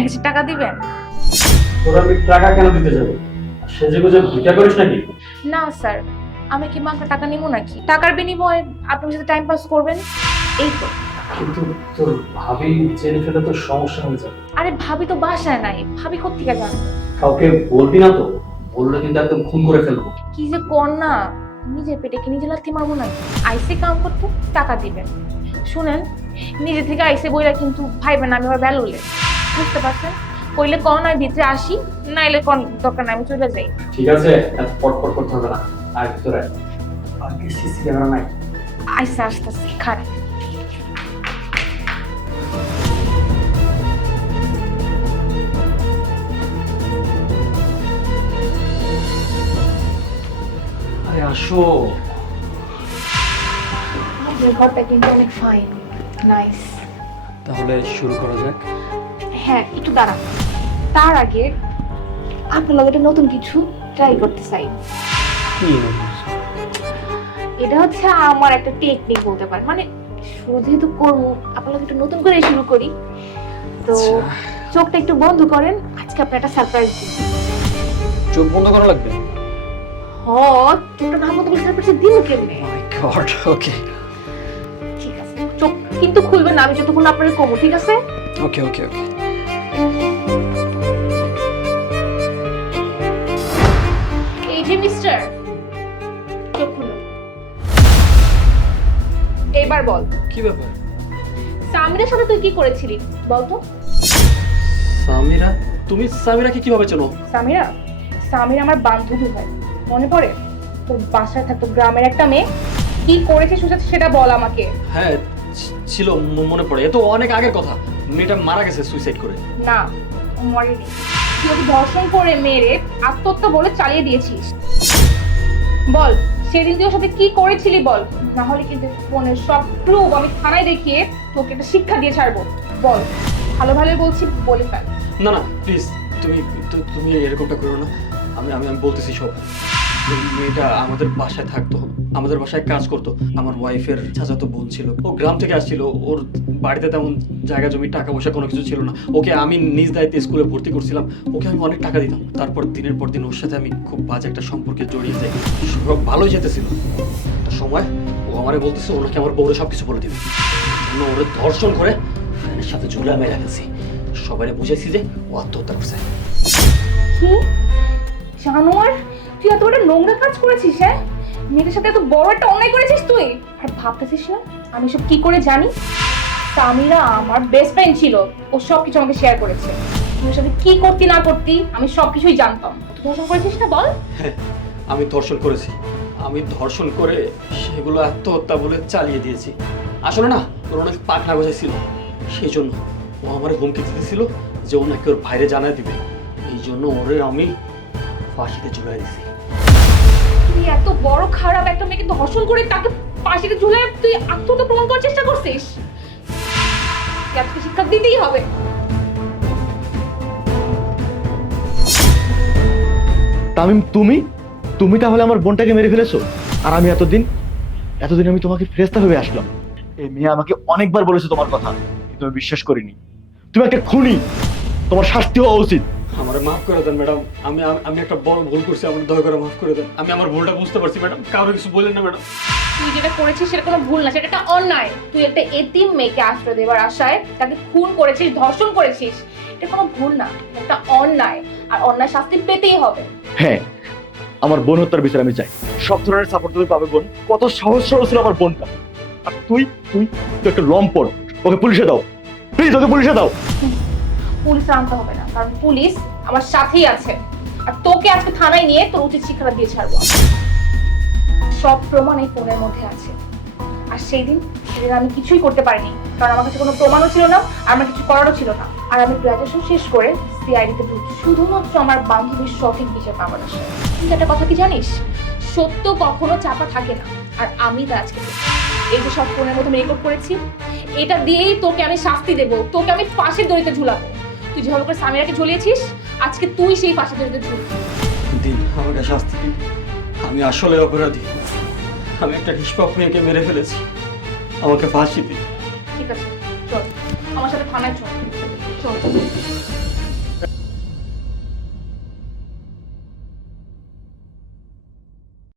এক হাজার টাকা দিবেন তোরা আমি টাকা কেন দিতে যাব? সেজে গুজে ভিটা করিস নাকি? না স্যার। আমি কি মাকে টাকা নিবো নাকি? টাকার বিনিময়ে আপনার সাথে টাইম পাস করবেন? এই তো। কিন্তু তোর ভাবি জেনে ফেলে তো সমস্যা হয়ে যাবে। আরে ভাবি তো বাসায় নাই। ভাবি কোথেকে জানবে কাউকে বলবি না তো? বললে কিন্তু একদম খুন করে ফেলব। কি যে কর না? নিজের পেটে কি নিজে লাথি মারবো নাকি? আইসে কাম করতে টাকা দিবেন। শুনেন নিজে থেকে আইসে বইরা কিন্তু ভাইবেন আমি আবার বেলুলে। বুঝতে পারছেন? কইলে কন আর ভিতরে আসি নাইলে কন দরকার নাই আমি চলে যাই। ঠিক আছে এত পট পট করতে হবে না। আর ভিতরে আর কি সিসি ক্যামেরা নাই। আইসে আসতেছি খারাপ আরে আসো। ঘরটা কিন্তু অনেক ফাইন নাইস তাহলে শুরু করা যাক। হ্যাঁ একটু দাঁড়ান। তার আগে আপনার লগে একটা নতুন কিছু ট্রাই করতে চাই। এটা হচ্ছে আমার একটা টেকনিক বলতে পারেন। মানে শুরু যেহেতু করব আপনার একটু নতুন করে শুরু করি। তো চোখটা একটু বন্ধ করেন আজকে আপনার একটা সারপ্রাইজ দিই। চোখ বন্ধ করা লাগবে? হ চোখটা না মতো সারপ্রাইজ দিন কেমনে? মাই গড ওকে ঠিক আছে চোখ কিন্তু খুলবেন না আমি যতক্ষণ আপনার কমো ঠিক আছে? ওকে ওকে ওকে এই যে মিস্টার এবার বল। কি ব্যাপার? সামিরের সাথে তুই কি করেছিলি বল তো। সামিরা? তুমি সামিরাকে কীভাবে চেনো? সামিরা সামিরা আমার বান্ধবী হয়। মনে পড়ে? তোর বাসায় থাকতো গ্রামের একটা মেয়ে। কি করেছে সুজাত সেটা বল আমাকে। হ্যাঁ ছিল মনে পড়ে। এ তো অনেক আগের কথা। মেয়েটা মারা গেছে সুইসাইড করে। না মরেনি। তুই ওকে ধর্ষণ করে মেরে আত্মহত্যা বলে চালিয়ে দিয়েছিস। বল সেদিন তুই ওর সাথে কি করেছিলি বল? না হলে কিন্তু ফোনের সব প্রুফ আমি থানায় দেখিয়ে তোকে একটা শিক্ষা দিয়ে ছাড়বো। বল ভালো ভালো বলছি বলে ফেল। না না প্লিজ তুমি তুমি এরকমটা করো না। আমি আমি আমি বলতেছি সব। মেয়েটা আমাদের বাসায় থাকতো, আমাদের বাসায় কাজ করতো। আমার ওয়াইফের চাচাতো বোন ছিল। ও গ্রাম থেকে আসছিল, ওর বাড়িতে তেমন জায়গা, জমি, টাকা পয়সা কোনো কিছু ছিল না। ওকে আমি নিজ দায়িত্বে স্কুলে ভর্তি করছিলাম। ওকে আমি অনেক টাকা দিতাম। তারপর দিনের পর দিন ওর সাথে আমি খুব বাজে একটা সম্পর্কে জড়িয়ে যাই। সব ভালোই যেতেছিল। একটা সময় ও আমারে বলতেছে ওনাকে আমার বউরে সব কিছু বলে দিবে। ওরে ধর্ষণ করে ফ্যানের সাথে ঝুলা মেরে গেছি সবাই বুঝেছি যে ও আত্মহত্যা করছে জানোয়ার? তুই এত বড় নোংরা কাজ করেছিস হ্যাঁ? মেয়েদের সাথে এত বড় একটা অন্যায় করেছিস তুই? আর ভাবতেছিস না, আমি সব কি করে জানি? তামিরা আমার বেস্ট ফ্রেন্ড ছিল, ও সব কিছু আমাকে শেয়ার করেছে। তুই ওর সাথে কি করতি না করতি, আমি সব কিছুই জানতাম। তুই ধর্ষণ করেছিস না, বল? হ্যাঁ আমি ধর্ষণ করেছি। আমি ধর্ষণ করে সেগুলো আত্মহত্যা বলে চালিয়ে দিয়েছি। আসলে না, ওর অনেক পাখনা বোঝাইছিল সেই জন্য ও আমার হুমকি দিতেছিল যে ও নাকি ওর বাইরে জানাই দিবে। এই জন্য ওরে আমি ফাঁসিতে ঝুলাই দিছি তুই এত বড় খারাপ একটা মেয়েকে ধর্ষণ করে তাকে ফাঁসিতে ঝুলে তুই আত্মহত্যা প্রমাণ করার চেষ্টা করছিস? আজকে শিক্ষা দিতেই হবে। তামিম তুমি? তুমি তাহলে আমার বোনটাকে মেরে ফেলেছো? আর আমি এতদিন এতদিন আমি তোমাকে ফেরেস্তা ভেবে আসলাম। এই মেয়ে আমাকে অনেকবার বলেছে তোমার কথা কিন্তু আমি বিশ্বাস করিনি। তুমি একটা খুনি। তোমার শাস্তি হওয়া উচিত। আমার মাফ করে দেন ম্যাডাম। আমি আমি- একটা বড় ভুল করছি আমার দয়া করে মাফ করে দেন। আমি আমার ভুলটা বুঝতে পারছি ম্যাডাম। কারও কিছু বলেন না ম্যাডাম। তুই যেটা করেছিস সেটা কোনো ভুল না সেটা একটা অন্যায়। তুই একটা এতিম মেয়েকে আশ্রয় দেওয়ার আশায় তাকে খুন করেছিস ধর্ষণ করেছিস এটা কোনো ভুল না একটা অন্যায়। আর অন্যায় শাস্তি পেতেই হবে। হ্যাঁ আমার বোন হত্যার বিচার আমি চাই। সব ধরনের সাপোর্ট তুমি পাবে বোন। কত সহজ সরল ছিল আমার বোনটা। আর তুই তুই তুই একটা লম্পট। ওকে পুলিশে দাও। প্লিজ ওকে পুলিশে দাও। পুলিশ আনতে হবে না। কারণ পুলিশ আমার সাথেই আছে। আর তোকে আজকে থানায় নিয়ে তোর উচিত শিক্ষাটা দিয়ে ছাড়বো। সব প্রমাণ এই ফোনের মধ্যে আছে। আর সেই দিন সেদিন আমি কিছুই করতে পারিনি। কারণ আমার কাছে কোনো প্রমাণও ছিল না, আর আমার কিছু করারও ছিল না। আর আমি গ্রাজুয়েশন শেষ করে সিআইডিতে ঢুকি শুধুমাত্র আমার বান্ধবীর সঠিক বিচার পাওয়ার আশায় কিন্তু একটা কথা কি জানিস? সত্য কখনো চাপা থাকে না। আর আমি তা আজকে এই যে সব ফোনের মধ্যে রেকর্ড করেছি, এটা দিয়েই তোকে আমি শাস্তি দেবো। তোকে আমি ফাঁসির দড়িতে ঝুলাবো। তুই যেভাবে করে সামিরাকে ঝুলিয়েছিস আজকে তুই সেই পাশে ধরে ঝুলবি দিন আমাকে শাস্তি দিন। আমি আসলে অপরাধী। আমি একটা নিষ্পাপ মেয়েকে মেরে ফেলেছি। আমাকে ফাঁসি দিন। ঠিক আছে চল। আমার সাথে থানায় চল। চল।